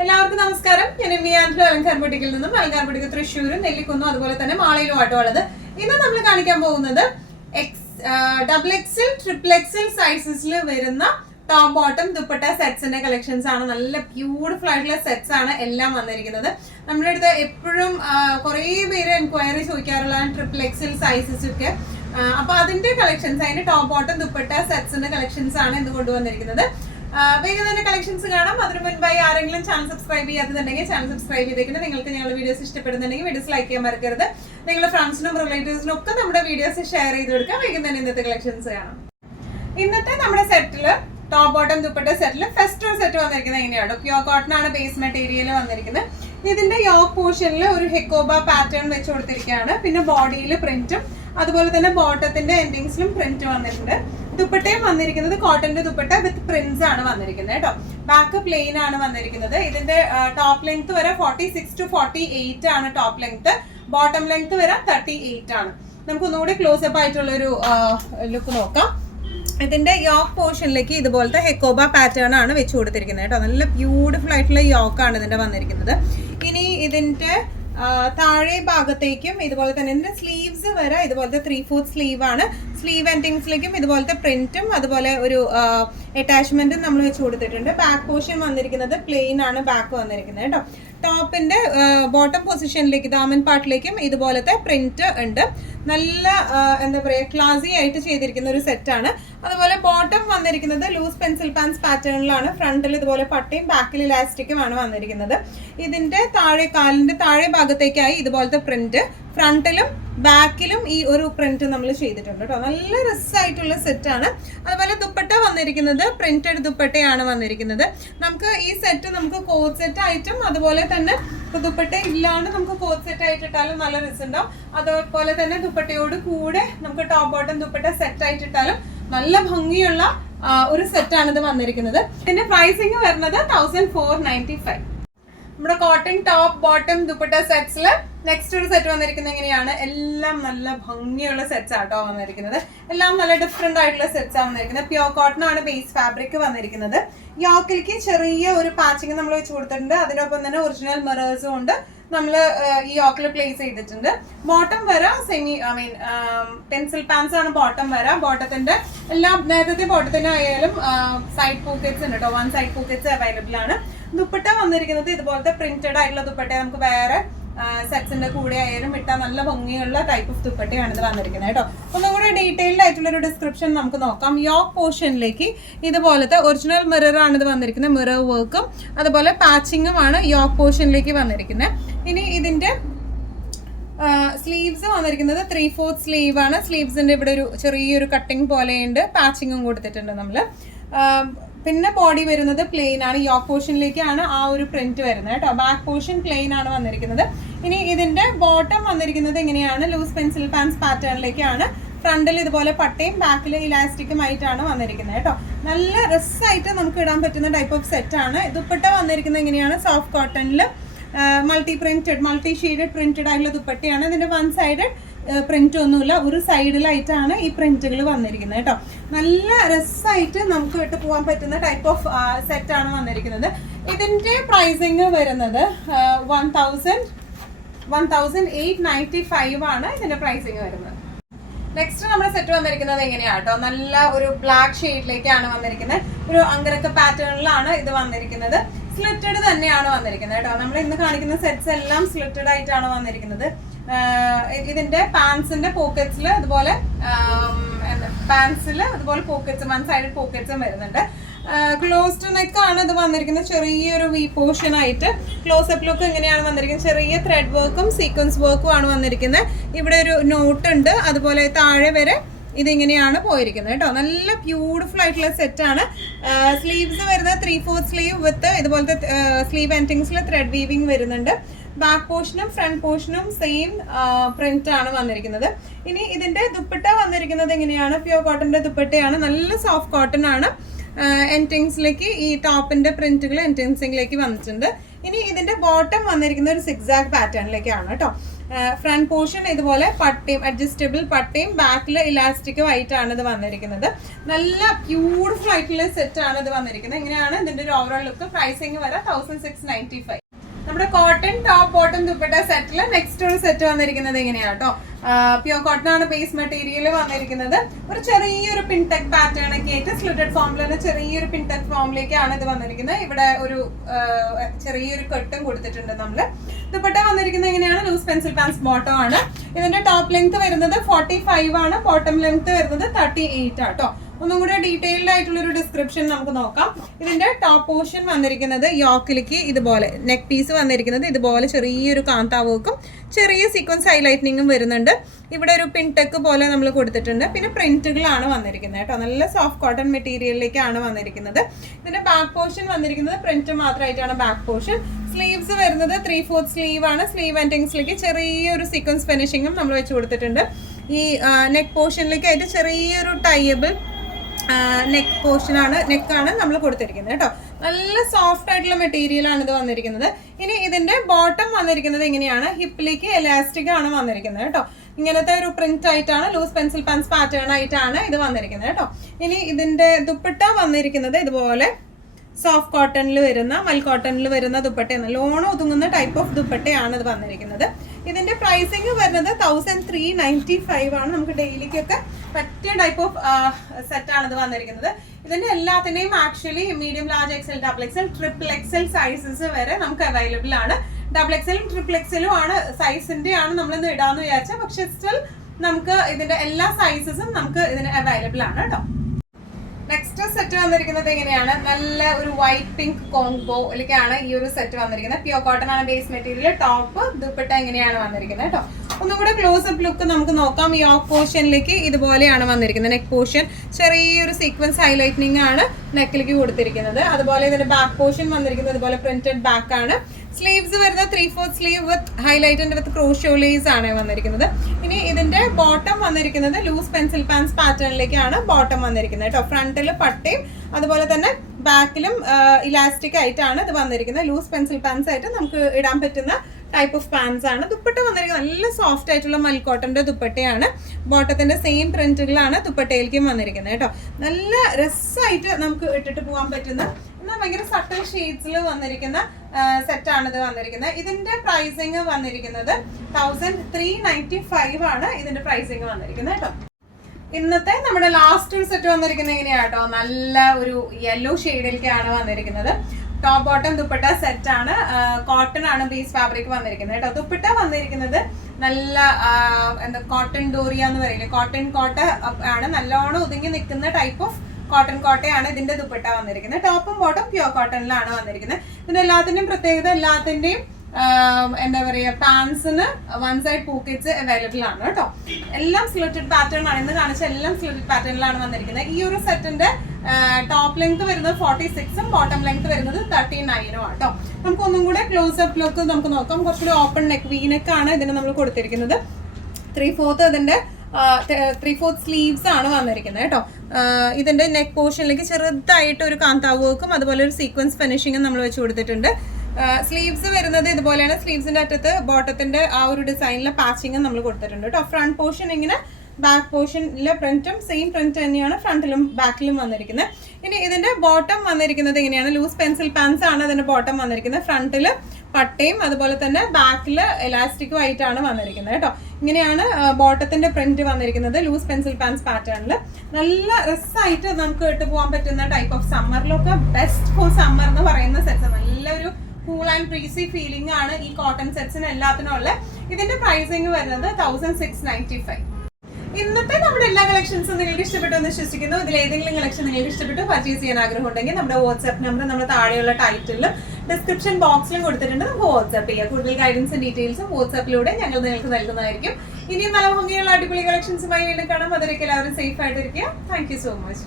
എല്ലാവർക്കും നമസ്കാരം. ഞാൻ അലങ്കാർപട്ടിക്കിൽ നിന്നും അലങ്കാർപട്ടിക്ക് തൃശ്ശൂരും നെല്ലിക്കുന്നതും അതുപോലെ തന്നെ മാളയിലുമായിട്ട് ഉള്ളത്. ഇന്ന് നമ്മൾ കാണിക്കാൻ പോകുന്നത് XXL, XXL സൈസസിൽ വരുന്ന ടോപ്പ് ബോട്ടം ദുപ്പട്ട സെറ്റ്സിന്റെ കളക്ഷൻസ് ആണ്. നല്ല ബ്യൂട്ടിഫുൾ ആയിട്ടുള്ള സെറ്റ്സ് ആണ് എല്ലാം വന്നിരിക്കുന്നത്. നമ്മുടെ അടുത്ത് എപ്പോഴും കുറേ പേര് എൻക്വയറി ചോദിക്കാറുള്ള XXL സൈസസ് ഒക്കെ. അപ്പൊ അതിന്റെ കളക്ഷൻസ്, അതിന്റെ ടോപ്പ് ബോട്ടം ദുപ്പട്ട സെറ്റ്സിന്റെ കളക്ഷൻസ് ആണ് ഇന്ന് കൊണ്ടുവന്നിരിക്കുന്നത്. വേഗം തന്നെ കളക്ഷൻസ് കാണാം. അതിന് മുൻപായി ആരെങ്കിലും ചാനൽ സബ്സ്ക്രൈബ് ചെയ്യാത്തതുണ്ടെങ്കിൽ ചാനൽ സബ്സ്ക്രൈബ് ചെയ്തേക്കുന്നത്. നിങ്ങൾക്ക് ഞങ്ങളുടെ വീഡിയോസ് ഇഷ്ടപ്പെടുന്നുണ്ടെങ്കിൽ വീഡിയോസ് ലൈക്ക് ചെയ്യാൻ മറക്കരുത്. നിങ്ങളുടെ ഫ്രണ്ട്സിനും റിലേറ്റീവ്സിനും ഒക്കെ നമ്മുടെ വീഡിയോസ് ഷെയർ ചെയ്ത് കൊടുക്കാം. വേഗം തന്നെ ഇന്നത്തെ കളക്ഷൻസ് കാണാം. ഇന്നത്തെ നമ്മുടെ സെറ്റില് ടോപ്പ് ബോട്ടം ദുപ്പട്ട സെറ്റില് ഫസ്റ്റ് ഒരു സെറ്റ് വന്നിരിക്കുന്നത് എങ്ങനെയാണ്? പ്യൂർ കോട്ടൺ ആണ് ബേസ് മെറ്റീരിയൽ വന്നിരിക്കുന്നത്. ഇതിന്റെ യോക്ക് പോർഷനിൽ ഒരു ഹെക്കോബ പാറ്റേൺ വെച്ച് കൊടുത്തിരിക്കുകയാണ്. പിന്നെ ബോഡിയിൽ പ്രിന്റും അതുപോലെ തന്നെ ബോട്ടത്തിന്റെ എൻഡിങ്സിലും പ്രിന്റ് വന്നിട്ടുണ്ട്. ദുപ്പട്ടയും വന്നിരിക്കുന്നത് കോട്ടന്റെ ദുപ്പട്ട വിത്ത് പ്രിന്റ്സ് ആണ് വന്നിരിക്കുന്നത് കേട്ടോ. ബാക്ക് പ്ലെയിൻ ആണ് വന്നിരിക്കുന്നത്. ഇതിന്റെ ടോപ്പ് ലെങ്ത് വരെ 46 to 48 ആണ് ടോപ്പ് ലെങ്ത്. ബോട്ടം ലെങ്ത് വരെ 38 ആണ്. നമുക്ക് ഒന്നുകൂടി ക്ലോസപ്പ് ആയിട്ടുള്ള ഒരു ലുക്ക് നോക്കാം. ഇതിന്റെ യോക്ക് പോർഷനിലേക്ക് ഇതുപോലത്തെ ഹെക്കോബ പാറ്റേൺ ആണ് വെച്ച് കൊടുത്തിരിക്കുന്നത് കേട്ടോ. നല്ല ബ്യൂട്ടിഫുൾ ആയിട്ടുള്ള യോക്കാണ് ഇതിന്റെ വന്നിരിക്കുന്നത്. ഇനി ഇതിന്റെ താഴെ ഭാഗത്തേക്കും ഇതുപോലെ തന്നെ ഇതിന്റെ സ്ലീവ്സ് വരെ ഇതുപോലത്തെ 3/4 സ്ലീവ് ആണ്. സ്ലീവ് എൻഡിങ്സിലേക്കും ഇതുപോലത്തെ പ്രിന്റും അതുപോലെ ഒരു അറ്റാച്ച്മെന്റും നമ്മൾ വെച്ച് കൊടുത്തിട്ടുണ്ട്. ബാക്ക് പോർഷൻ വന്നിരിക്കുന്നത് പ്ലെയിൻ ആണ് ബാക്ക് വന്നിരിക്കുന്നത് കേട്ടോ. ടോപ്പിന്റെ ബോട്ടം പൊസിഷനിലേക്ക് ദാമൻ പാർട്ടിലേക്കും ഇതുപോലത്തെ പ്രിന്റ് ഉണ്ട്. നല്ല എന്താ പറയുക, ക്ലാസി ആയിട്ട് ചെയ്തിരിക്കുന്ന ഒരു സെറ്റാണ്. അതുപോലെ ബോട്ടം വന്നിരിക്കുന്നത് ലൂസ് പെൻസിൽ പാൻസ് പാറ്റേണിലാണ്. ഫ്രണ്ടിൽ ഇതുപോലെ പട്ടയും ബാക്കിൽ ഇലാസ്റ്റിക്കും ആണ് വന്നിരിക്കുന്നത്. ഇതിന്റെ താഴെ കാലിന്റെ താഴെ ഭാഗത്തേക്കായി ഇതുപോലത്തെ പ്രിന്റ് ഫ്രണ്ടിലും ബാക്കിലും ഈ ഒരു പ്രിന്റ് നമ്മൾ ചെയ്തിട്ടുണ്ട് കേട്ടോ. നല്ല രസമായിട്ടുള്ള സെറ്റാണ്. അതുപോലെ ദുപ്പട്ട വന്നിരിക്കുന്നത് പ്രിന്റഡ് ദുപ്പട്ടയാണ് വന്നിരിക്കുന്നത്. നമുക്ക് ഈ സെറ്റ് നമുക്ക് കോട്ട് സെറ്റ് ആയിട്ടും അതുപോലെ തന്നെ ദുപ്പട്ട ഇല്ലാണ്ട് നമുക്ക് കോട്ട് സെറ്റ് ആയിട്ടിട്ടാലും നല്ല രസമുണ്ടാവും. അതുപോലെ തന്നെ ദുപ്പട്ടയോട് കൂടെ നമുക്ക് ടോപ്പ് ബോട്ടം ദുപ്പട്ട സെറ്റ് ആയിട്ടിട്ടാലും നല്ല ഭംഗിയുള്ള ഒരു സെറ്റാണ് ഇത് വന്നിരിക്കുന്നത്. ഇതിന്റെ പ്രൈസിങ് വരുന്നത് 1495. നമ്മുടെ കോട്ടൺ ടോപ്പ് ബോട്ടം ദുപ്പട്ട സെറ്റ്സിൽ നെക്സ്റ്റ് ഒരു സെറ്റ് വന്നിരിക്കുന്നത് എങ്ങനെയാണ്? എല്ലാം നല്ല ഭംഗിയുള്ള സെറ്റ്സ് ആട്ടോ വന്നിരിക്കുന്നത്. എല്ലാം നല്ല ഡിഫറെന്റ് ആയിട്ടുള്ള സെറ്റ്സ് ആണ് വന്നിരിക്കുന്നത്. പ്യൂർ കോട്ടൺ ആണ് ബേസ് ഫാബ്രിക് വന്നിരിക്കുന്നത്. യോക്കിലേക്ക് ചെറിയ ഒരു പാച്ചിങ് നമ്മൾ വെച്ച് കൊടുത്തിട്ടുണ്ട്. അതിനൊപ്പം തന്നെ ഒറിജിനൽ മിറേഴ്സും ഉണ്ട് നമ്മൾ ഈ യോക്കിൽ പ്ലേസ് ചെയ്തിട്ടുണ്ട്. ബോട്ടം വര പെൻസിൽ പാൻസ് ആണ് ബോട്ടം വര. ബോട്ടത്തിന്റെ എല്ലാം നേരത്തെ ബോട്ടത്തിനായാലും സൈഡ് പോക്കറ്റ്സ് ഉണ്ട് കേട്ടോ. 1 സൈഡ് പോക്കറ്റ്സ് അവൈലബിൾ ആണ്. ദുപ്പട്ട വന്നിരിക്കുന്നത് ഇതുപോലത്തെ പ്രിന്റഡ് ആയിട്ടുള്ള ദുപ്പട്ട നമുക്ക് വേറെ സെറ്റ്സിന്റെ കൂടെ ആയാലും ഇട്ടാൽ നല്ല ഭംഗിയുള്ള ടൈപ്പ് ഓഫ് ദുപ്പട്ടയാണ് ഇത് വന്നിരിക്കുന്നത് കേട്ടോ. ഒന്നുകൂടെ ഡീറ്റെയിൽഡ് ആയിട്ടുള്ള ഒരു ഡിസ്ക്രിപ്ഷൻ നമുക്ക് നോക്കാം. യോക്ക് പോർഷനിലേക്ക് ഇതുപോലത്തെ ഒറിജിനൽ മിറർ ആണ് ഇത് വന്നിരിക്കുന്നത്. മിറർ വർക്കും അതുപോലെ പാച്ചിങ്ങും ആണ് യോക്ക് പോർഷനിലേക്ക് വന്നിരിക്കുന്നത്. ഇനി ഇതിന്റെ സ്ലീവ്സ് വന്നിരിക്കുന്നത് 3/4 സ്ലീവ് ആണ്. സ്ലീവ്സിന്റെ ഇവിടെ ഒരു ചെറിയൊരു കട്ടിങ് പോലെയുണ്ട്. പാച്ചിങ്ങും കൊടുത്തിട്ടുണ്ട് നമ്മൾ. പിന്നെ ബോഡി വരുന്നത് പ്ലെയിൻ ആണ്. യോക്ക് പോർഷനിലേക്കാണ് ആ ഒരു പ്രിന്റ് വരുന്നത് കേട്ടോ. ബാക്ക് പോർഷൻ പ്ലെയിൻ ആണ് വന്നിരിക്കുന്നത്. ഇനി ഇതിന്റെ ബോട്ടം വന്നിരിക്കുന്നത് എങ്ങനെയാണ്? ലൂസ് പെൻസിൽ പാൻസ് പാറ്റേണിലേക്കാണ്. ഫ്രണ്ടിൽ ഇതുപോലെ പട്ടയും ബാക്കിൽ ഇലാസ്റ്റിക്കും ആയിട്ടാണ് വന്നിരിക്കുന്നത് കേട്ടോ. നല്ല രസമായിട്ട് നമുക്ക് ഇടാൻ പറ്റുന്ന ടൈപ്പ് ഓഫ് സെറ്റ് ആണ്. ദുപ്പട്ട വന്നിരിക്കുന്നത് എങ്ങനെയാണ്? സോഫ്റ്റ് കോട്ടണിൽ മൾട്ടി ഷെയ്ഡഡ് പ്രിന്റഡ് ആയിട്ടുള്ള ദുപ്പട്ടയാണ്. ഇതിന്റെ 1 സൈഡഡ് പ്രിന്റ് ഒന്നുമില്ല, ഒരു സൈഡിലായിട്ടാണ് ഈ പ്രിന്റുകൾ വന്നിരിക്കുന്നത് കേട്ടോ. നല്ല രസമായിട്ട് നമുക്ക് ഇട്ട് പോകാൻ പറ്റുന്ന ടൈപ്പ് ഓഫ് സെറ്റ് ആണ് വന്നിരിക്കുന്നത്. ഇതിന്റെ പ്രൈസിങ് വരുന്നത് 1895 ആണ് ഇതിന്റെ പ്രൈസിങ് വരുന്നത്. നെക്സ്റ്റ് നമ്മുടെ സെറ്റ് വന്നിരിക്കുന്നത് എങ്ങനെയാട്ടോ? നല്ല ഒരു ബ്ലാക്ക് ഷെയ്ഡിലേക്കാണ് വന്നിരിക്കുന്നത്. ഒരു അങ്കരക്ക പാറ്റേണിലാണ് ഇത് വന്നിരിക്കുന്നത്. സ്ലിറ്റഡ് തന്നെയാണ് വന്നിരിക്കുന്നത് കേട്ടോ. നമ്മൾ ഇന്ന് കാണിക്കുന്ന സെറ്റ്സ് എല്ലാം സ്ലിറ്റഡ് ആയിട്ടാണ് വന്നിരിക്കുന്നത്. ഇതിന്റെ പാൻസിന്റെ പോക്കറ്റ്സിൽ അതുപോലെ പോക്കറ്റ്സ് 1 സൈഡഡ് പോക്കറ്റ്സും വരുന്നുണ്ട്. ക്ലോസ്ഡ് നെക്ക് ആണ് ഇത് വന്നിരിക്കുന്നത്. ചെറിയൊരു വി പോർഷൻ ആയിട്ട് ക്ലോസപ്പ് ലുക്ക് എങ്ങനെയാണ് വന്നിരിക്കുന്നത്? ചെറിയ ത്രെഡ് വർക്കും സീക്വൻസ് വർക്കും ആണ് വന്നിരിക്കുന്നത്. ഇവിടെ ഒരു നോട്ട് ഉണ്ട്. അതുപോലെ താഴെ വരെ ഇതിങ്ങനെയാണ് പോയിരിക്കുന്നത് കേട്ടോ. നല്ല ബ്യൂട്ടിഫുൾ ആയിട്ടുള്ള സെറ്റ് ആണ്. സ്ലീവ്സ് വരുന്നത് 3/4 സ്ലീവ് വിത്ത് ഇതുപോലത്തെ സ്ലീവ് എൻഡിങ്സിൽ ത്രെഡ് വീവിങ് വരുന്നുണ്ട്. ബാക്ക് പോർഷനും ഫ്രണ്ട് പോർഷനും സെയിം പ്രിന്റ് ആണ് വന്നിരിക്കുന്നത്. ഇനി ഇതിന്റെ ദുപ്പട്ട വന്നിരിക്കുന്നത് എങ്ങനെയാണ്? പ്യൂർ കോട്ടന്റെ ദുപ്പട്ടയാണ്. നല്ല സോഫ്റ്റ് കോട്ടൺ ആണ്. എൻഡിങ്സിലേക്ക് ഈ ടോപ്പിന്റെ പ്രിന്റുകൾ എൻഡിങ്സിലേക്ക് വന്നിട്ടുണ്ട്. ഇനി ഇതിന്റെ ബോട്ടം വന്നിരിക്കുന്ന ഒരു സിക്സാഗ് പാറ്റേണിലേക്കാണ് കേട്ടോ. ഫ്രണ്ട് പോർഷൻ ഇതുപോലെ പട്ടയും അഡ്ജസ്റ്റബിൾ പട്ടയും ബാക്കിൽ ഇലാസ്റ്റിക്കും ആയിട്ടാണ് ഇത് വന്നിരിക്കുന്നത്. നല്ല ബ്യൂട്ടിഫുൾ ആയിട്ടുള്ള സെറ്റ് ആണ് ഇത് വന്നിരിക്കുന്നത്. ഇങ്ങനെയാണ് ഇതിന്റെ ഒരു ഓവറോൾ ലുക്ക്. പ്രൈസിങ് വരാം 1695. നമ്മുടെ കോട്ടൺ ടോപ്പ് ബോട്ടം ദുപ്പട്ട സെറ്റിൽ നെക്സ്റ്റ് ഒരു സെറ്റ് വന്നിരിക്കുന്നത് എങ്ങനെയാണ് കേട്ടോ. പ്യൂർ കോട്ടൺ ആണ് ബേസ് മെറ്റീരിയൽ വന്നിരിക്കുന്നത്. ഒരു ചെറിയൊരു പിൻടെക് പാറ്റേൺ ഒക്കെ ആയിട്ട് സ്ലിറ്റഡ് ഫോമിൽ തന്നെ ചെറിയൊരു പിൻടെക് ഫോമിലേക്കാണ് ഇത് വന്നിരിക്കുന്നത്. ഇവിടെ ഒരു ചെറിയൊരു കെട്ടും കൊടുത്തിട്ടുണ്ട് നമ്മള്. ദുപ്പട്ട വന്നിരിക്കുന്നത് എങ്ങനെയാണ്, ലൂസ് പെൻസിൽ പാൻസ് ബോട്ടം ആണ്. ഇതിന്റെ ടോപ്പ് ലെങ്ത് വരുന്നത് 45 ആണ്, ബോട്ടം ലെങ്ത് വരുന്നത് 38 ആട്ടോ. ഒന്നും കൂടെ ഡീറ്റെയിൽഡ് ആയിട്ടുള്ള ഒരു ഡിസ്ക്രിപ്ഷൻ നമുക്ക് നോക്കാം. ഇതിന്റെ ടോപ്പ് പോർഷൻ വന്നിരിക്കുന്നത് യോക്കിലേക്ക് ഇതുപോലെ നെക്ക് പീസ് വന്നിരിക്കുന്നത് ഇതുപോലെ ചെറിയൊരു കാന്താ വർക്കും ചെറിയ സീക്വൻസ് ഹൈലൈറ്റനിങ്ങും വരുന്നുണ്ട്. ഇവിടെ ഒരു പിൻടെക്ക് പോലെ നമ്മൾ കൊടുത്തിട്ടുണ്ട്. പിന്നെ പ്രിന്റുകളാണ് വന്നിരിക്കുന്നത് കേട്ടോ. നല്ല സോഫ്റ്റ് കോട്ടൺ മെറ്റീരിയലിലേക്കാണ് വന്നിരിക്കുന്നത്. ഇതിന്റെ ബാക്ക് പോർഷൻ വന്നിരിക്കുന്നത് പ്രിന്റ് മാത്രമായിട്ടാണ് ബാക്ക് പോർഷൻ. സ്ലീവ്സ് വരുന്നത് 3/4 സ്ലീവ് ആണ്. സ്ലീവ് എൻഡിങ്സിലേക്ക് ചെറിയൊരു സീക്വൻസ് ഫിനിഷിങ്ങും നമ്മൾ വെച്ച് കൊടുത്തിട്ടുണ്ട്. ഈ നെക്ക് പോർഷനിലേക്ക് ആയിട്ട് ചെറിയൊരു ടൈബിൾ നെക്ക് പോർഷനാണ്, നെക്കാണ് നമ്മൾ കൊടുത്തിരിക്കുന്നത് കേട്ടോ. നല്ല സോഫ്റ്റ് ആയിട്ടുള്ള മെറ്റീരിയൽ ആണ് ഇത് വന്നിരിക്കുന്നത്. ഇനി ഇതിന്റെ ബോട്ടം വന്നിരിക്കുന്നത് എങ്ങനെയാണ്, ഹിപ്പിലേക്ക് എലാസ്റ്റിക് ആണ് വന്നിരിക്കുന്നത് കേട്ടോ. ഇങ്ങനത്തെ ഒരു പ്രിന്റ് ആയിട്ടാണ്, ലൂസ് പെൻസിൽ പാൻസ് പാറ്റേൺ ആയിട്ടാണ് ഇത് വന്നിരിക്കുന്നത് കേട്ടോ. ഇനി ഇതിന്റെ ദുപ്പട്ട വന്നിരിക്കുന്നത് ഇതുപോലെ സോഫ്റ്റ് കോട്ടണിൽ വരുന്ന മൽ കോട്ടണിൽ വരുന്ന ദുപ്പട്ടയാണ്. നല്ലോണം ഒതുങ്ങുന്ന ടൈപ്പ് ഓഫ് ദുപ്പട്ടയാണ് ഇത് വന്നിരിക്കുന്നത്. ഇതിന്റെ പ്രൈസിങ് വരുന്നത് 1395 ആണ്. നമുക്ക് ഡെയിലിക്കൊക്കെ പറ്റിയ ടൈപ്പ് ഓഫ് സെറ്റ് ആണ് ഇത് വന്നിരിക്കുന്നത്. ഇതിന്റെ എല്ലാത്തിന്റെയും actually medium, large, XL, double XL, triple XL sizes വരെ നമുക്ക് അവൈലബിൾ ആണ്. ഡബിൾ എക്സലും ട്രിപ്പിൾ എക്സലും ആണ് സൈസിന്റെ ആണ് നമ്മളിന്ന് ഇടാന്ന് വിചാരിച്ചത്. പക്ഷെ സ്റ്റിൽ നമുക്ക് ഇതിന്റെ എല്ലാ സൈസസും നമുക്ക് ഇതിന് അവൈലബിൾ ആണ് കേട്ടോ. നെക്സ്റ്റ് സെറ്റ് വന്നിരിക്കുന്നത് എങ്ങനെയാണ്, നല്ല ഒരു വൈറ്റ് പിങ്ക് കോംബോയിലേക്കാണ് ഈ ഒരു സെറ്റ് വന്നിരിക്കുന്നത്. പ്യൂർ കോട്ടൺ ആണ് ബേസ് മെറ്റീരിയൽ. ടോപ്പ് ദുപ്പട്ട എങ്ങനെയാണ് വന്നിരിക്കുന്നത് കേട്ടോ. ഒന്നും കൂടെ ക്ലോസ് അപ്പ് ലുക്ക് നമുക്ക് നോക്കാം. യോക്ക് പോർഷനിലേക്ക് ഇതുപോലെയാണ് വന്നിരിക്കുന്നത്. നെക്ക് പോർഷൻ ചെറിയൊരു സീക്വൻസ് ഹൈലൈറ്റനിങ് ആണ് നെക്കിലേക്ക് കൊടുത്തിരിക്കുന്നത്. അതുപോലെ ഇതിന്റെ ബാക്ക് പോർഷൻ വന്നിരിക്കുന്നത് ഇതുപോലെ പ്രിന്റഡ് ബാക്ക് ആണ്. സ്ലീവ്സ് വരുന്നത് 3/4 sleeve with highlight and with crochet lace ആണ് വന്നിരിക്കുന്നത്. ഇനി ഇതിന്റെ ബോട്ടം വന്നിരിക്കുന്നത് ലൂസ് പെൻസിൽ പാൻസ് പാറ്റേണിലേക്കാണ് ബോട്ടം വന്നിരിക്കുന്നത് കേട്ടോ. ഫ്രണ്ടിൽ പട്ടയും അതുപോലെ തന്നെ ബാക്കിലും ഇലാസ്റ്റിക് ആയിട്ടാണ് ഇത് വന്നിരിക്കുന്നത്. ലൂസ് പെൻസിൽ പാൻസ് ആയിട്ട് നമുക്ക് ഇടാൻ പറ്റുന്ന ടൈപ്പ് ഓഫ് പാൻസ് ആണ്. ദുപ്പട്ട വന്നിരിക്കുന്നത് നല്ല സോഫ്റ്റ് ആയിട്ടുള്ള മൽക്കോട്ടന്റെ ദുപ്പട്ടയാണ്. ബോട്ടത്തിന്റെ സെയിം പ്രിന്റുകളാണ് ദുപ്പട്ടയിലേക്കും വന്നിരിക്കുന്നത് കേട്ടോ. നല്ല രസമായിട്ട് നമുക്ക് ഇട്ടിട്ട് പോകാൻ പറ്റുന്ന എന്നാൽ ഭയങ്കര സട്ടൽ ഷെയ്ഡ്സിൽ വന്നിരിക്കുന്ന സെറ്റാണ് ഇത് വന്നിരിക്കുന്നത്. ഇതിന്റെ പ്രൈസിങ് വന്നിരിക്കുന്നത് 1395 ആണ് ഇതിന്റെ പ്രൈസിങ് വന്നിരിക്കുന്നത് കേട്ടോ. ഇന്നത്തെ നമ്മുടെ ലാസ്റ്റ് ഒരു സെറ്റ് വന്നിരിക്കുന്നത് എങ്ങനെയാ കേട്ടോ, നല്ല ഒരു യെല്ലോ ഷെയ്ഡിലേക്കാണ് വന്നിരിക്കുന്നത്. ടോപ്പ് ബോട്ടം ദുപ്പട്ട സെറ്റ് ആണ്. കോട്ടൺ ആണ് ബേസ് ഫാബ്രിക് വന്നിരിക്കുന്നത് കേട്ടോ. ദുപ്പട്ട വന്നിരിക്കുന്നത് നല്ല എന്താ കോട്ടൺ ഡോറിയ എന്ന് പറയില്ലേ, കോട്ടൺ കോട്ട ആണ്. നല്ലോണം ഒതുങ്ങി നിൽക്കുന്ന ടൈപ്പ് ഓഫ് കോട്ടൺ കോട്ടയാണ് ഇതിന്റെ ദുപ്പട്ട വന്നിരിക്കുന്നത്. ടോപ്പും ബോട്ടം പ്യൂർ കോട്ടണിലാണ് വന്നിരിക്കുന്നത്. ഇതിന്റെ എല്ലാത്തിന്റെയും പ്രത്യേകത, എല്ലാത്തിന്റെയും എന്താ പറയുക, പാൻസിന് 1 സൈഡ് പോക്കറ്റ്സ് അവൈലബിൾ ആണ് കേട്ടോ. എല്ലാം സ്ലിറ്റഡ് പാറ്റേൺ ആണ്. ഇന്ന് കാണിച്ച എല്ലാം സ്ലിറ്റഡ് പാറ്റേണിലാണ് വന്നിരിക്കുന്നത്. ഈ ഒരു സെറ്റിന്റെ ടോപ്പ് ലെങ്ത് വരുന്നത് 46ഉം ബോട്ടം ലെങ്ത് വരുന്നത് 39ഉം ആട്ടോ. നമുക്ക് ഒന്നും കൂടെ ക്ലോസ് അപ്പ് ലുക്ക് നമുക്ക് നോക്കാം. കുറച്ചുകൂടി ഓപ്പൺ നെക്ക്, വി നെക്ക് ആണ് ഇതിന് നമ്മൾ കൊടുത്തിരിക്കുന്നത്. 3/4 ഇതിന്റെ 3/4 സ്ലീവ്സ് ആണ് വന്നിരിക്കുന്നത് കേട്ടോ. ഇതിന്റെ നെക്ക് പോർഷനിലേക്ക് ചെറുതായിട്ട് ഒരു കാന്താ വർക്കും അതുപോലെ ഒരു സീക്വൻസ് ഫിനിഷിങ്ങും നമ്മൾ വെച്ച് കൊടുത്തിട്ടുണ്ട്. സ്ലീവ്സ് വരുന്നത് ഇതുപോലെയാണ്. സ്ലീവ്സിന്റെ അറ്റത്ത് ബോട്ടത്തിന്റെ ആ ഒരു ഡിസൈനിലെ പാച്ചിങ്ങും നമ്മൾ കൊടുത്തിട്ടുണ്ട് കേട്ടോ. ഫ്രണ്ട് പോർഷൻ ഇങ്ങനെ, ബാക്ക് പോർഷനിലെ പ്രിന്റും സെയിം പ്രിന്റ് തന്നെയാണ് ഫ്രണ്ടിലും ബാക്കിലും വന്നിരിക്കുന്നത്. ഇനി ഇതിന്റെ ബോട്ടം വന്നിരിക്കുന്നത് എങ്ങനെയാണ്, ലൂസ് പെൻസിൽ പാൻസ് ആണ് ഇതിന്റെ ബോട്ടം വന്നിരിക്കുന്നത്. ഫ്രണ്ടില് പട്ടയും അതുപോലെ തന്നെ ബാക്കില് എലാസ്റ്റിക്കും ആയിട്ടാണ് വന്നിരിക്കുന്നത് കേട്ടോ. ഇങ്ങനെയാണ് ബോട്ടത്തിന്റെ പ്രിന്റ് വന്നിരിക്കുന്നത് ലൂസ് പെൻസിൽ പാൻസ് പാറ്റേണിൽ. നല്ല രസമായിട്ട് നമുക്ക് ഇട്ട് പോകാൻ പറ്റുന്ന ടൈപ്പ് ഓഫ് സമ്മറിലൊക്കെ ബെസ്റ്റ് ഫോർ സമ്മർ എന്ന് പറയുന്ന സെറ്റ്സ്. നല്ലൊരു കൂൾ ആൻഡ് ബ്രീസി ഫീലിംഗ് ആണ് ഈ കോട്ടൺ സെറ്റ്സിന് എല്ലാത്തിനും ഉള്ളത്. ഇതിന്റെ പ്രൈസിങ് വരുന്നത് 1695. ഇന്നത്തെ നമ്മുടെ എല്ലാ കളക്ഷൻസും നിങ്ങൾക്ക് ഇഷ്ടപ്പെട്ടു എന്ന് വിശ്വസിക്കുന്നു. ഇതിൽ ഏതെങ്കിലും കളക്ഷൻ നിങ്ങൾക്ക് ഇഷ്ടപ്പെട്ടു പർച്ചേസ് ചെയ്യാൻ ആഗ്രഹം ഉണ്ടെങ്കിൽ നമ്മുടെ വാട്സ്ആപ്പ് നമ്പർ നമ്മുടെ താഴെയുള്ള ടൈറ്റിലും ഡിസ്ക്രിപ്ഷൻ ബോക്സിലും കൊടുത്തിട്ടുണ്ട്. നമുക്ക് വാട്സ്ആപ്പ് ചെയ്യാം. കൂടുതൽ ഗൈഡൻസും ഡീറ്റെയിൽസും വാട്സ്ആപ്പിലൂടെ ഞങ്ങൾ നിങ്ങൾക്ക് നൽകുന്നതായിരിക്കും. ഇനിയും നല്ല ഭംഗിയുള്ള അടിപൊളി കളക്ഷൻസുമായി വീണ്ടും കാണാം. അതിലേക്ക് എല്ലാവരും സേഫ് ആയിട്ടിരിക്കുക. Thank you so much.